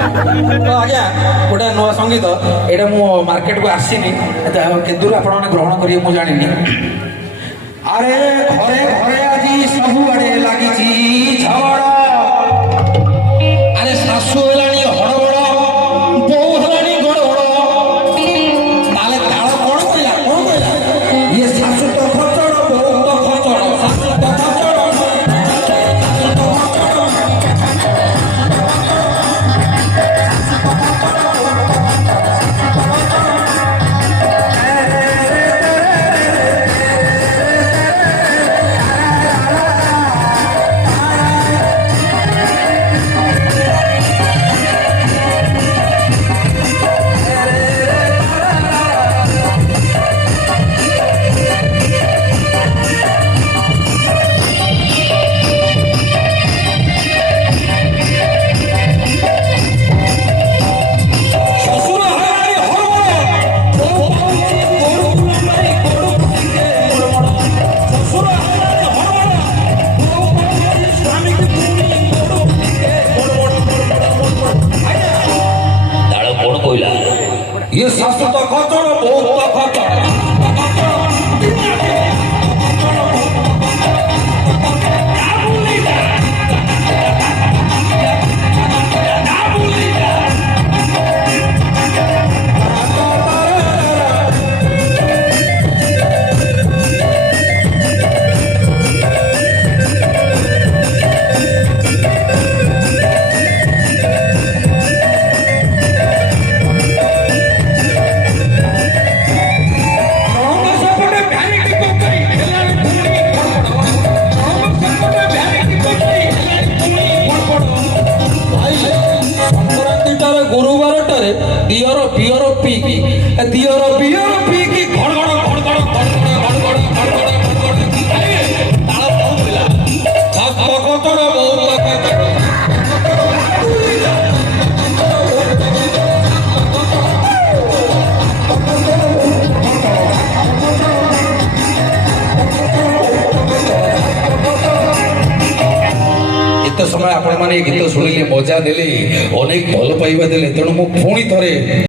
तो आज्ञा गोटे नुआ संगीत एटा मु मार्केट को आसीनी केदूर आपण माने ग्रहण करिए मु जानिनी। अरे घरे घरे आजी सबु आड़े लागी झगड़ अरे सासु हेलानी हड़बड़ बो हेलानी गड़बड़ ताले ताल कोन कहला ये सासु तो खचड़ बो तो खचड़ सासु तो खचड़ ये सासु तो खचड़ बहुत तो खचड़ गुरुवार दियर बियर पीकी दियर बियर पीकी घड़घड़ घड़घड़ घड़घड़ घड़घड़ घड़घड़ ताल पहुंचला सास पकतड़ बहुत एत समय आपण माने गीत शुणिले मजा देले अनेक भल पाइबा देले तेणु मु पुणी थरे